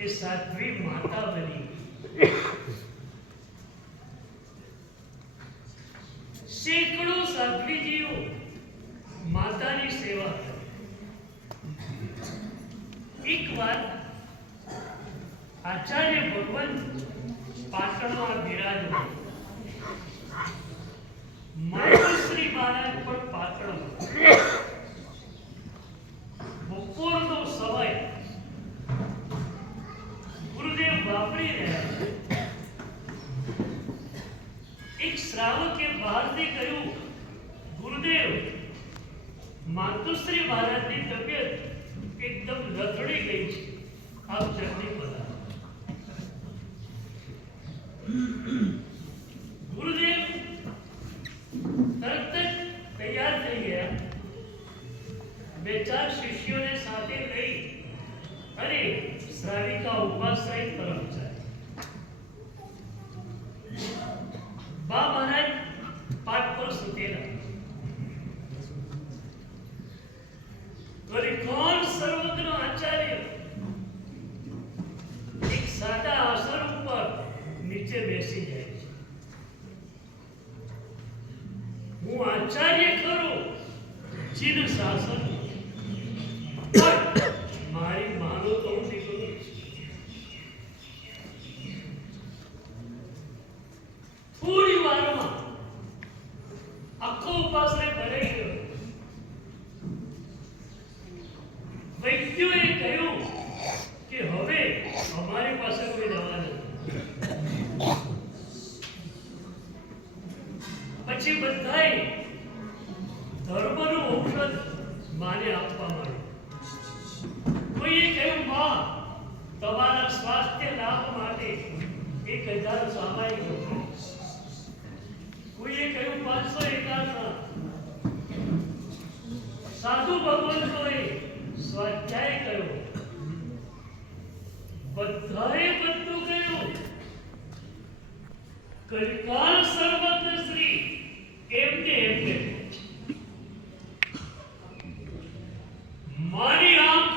એ સાધ્વી માતા બની. સેંકડો સાધ્વીજીઓ માતાની સેવા કરી. એકવાર આચાર્ય ભગવાન પાટણમાં બિરાજમાન માતૃશ્રી મહારાજ પણ પાટણમાં બપોરનો સમય ગુરુદેવ વાપરી રહ્યા છે. એક શ્રાવકે બહારથી કહ્યું, ગુરુદેવ, માતુશ્રી મહારાજની તબિયત એકદમ લથડી ગઈ છે. આપ જલ્દી પધારો. ગુરુદેવ, તરત જ તૈયાર થઈ ગયા. બે ચાર શિષ્યોને સાથે લઈ અને શ્રાવિકા ઉપાશ્રય તરફ જાય બા મહારાજ પાઠ પર સુતેલા વળી કોણ સર્વજ્ઞ આચાર્ય એક સાદા આસન ઉપર નીચે બેસી જાય છે. હું આચાર્ય ખરો. ચીન શાસન પણ મારી માનો તો હું દીકરો છું થોડી વારમાં આખો ઉપાશ્રય ભરાઈ ગયો વૈદ્યોએ કહ્યું કે હવે અમારી પાસે કોઈ દવા નથી પછી બધાય ધર્મનું ઔષધ માને આપવા માંડ્યું કોઈએ કહ્યું, માં, તમારા સ્વાસ્થ્ય લાભ માટે એક હજાર સામાયિક કોઈએ કહ્યું, પાંચસો એકાવન સાધુ ભગવંતોએ સ્વાધ્યાય કર્યો. બધાએ બધું કહ્યું કલિકાલ સર્વજ્ઞ શ્રી એમને એમને મારી આંખ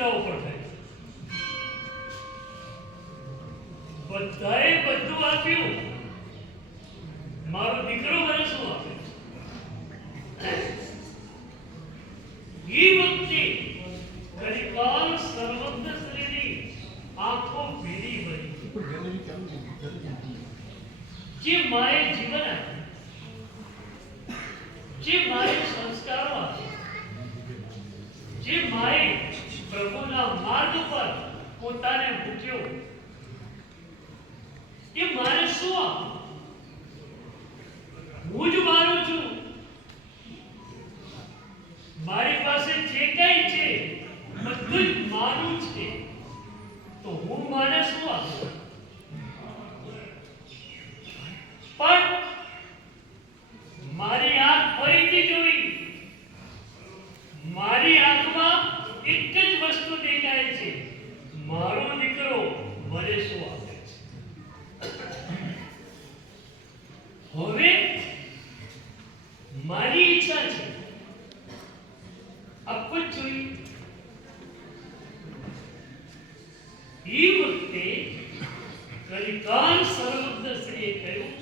દીકરા ઉપર થાય બધાએ બધું આપ્યું. મારો દીકરો મને શું આપે? ઈ વખતે કલિકાલ સર્વજ્ઞ શ્રીની આંખો ભીડી ભરી જે માએ જીવન આપ્યું, જે માએ સંસ્કારો આપ્યા, જે માએ પ્રભુના માર્ગ પર પોતાને મૂક્યો. એ મારે શું હું જ માનું છું. મારી પાસે જે કંઈ છે, બધું જ માનું છે. તો હું મારે શું આપું પણ મારી આંખ ફરીથી જોઈ મારી આંખમાં એક જ વસ્તુ દેખાય છે મારો દીકરો શું આપે છે? હવે મારી ઈચ્છા છે. આપવું જોઈએ એ વખતે કલિકાલ સર્વજ્ઞ શ્રીએ કહ્યું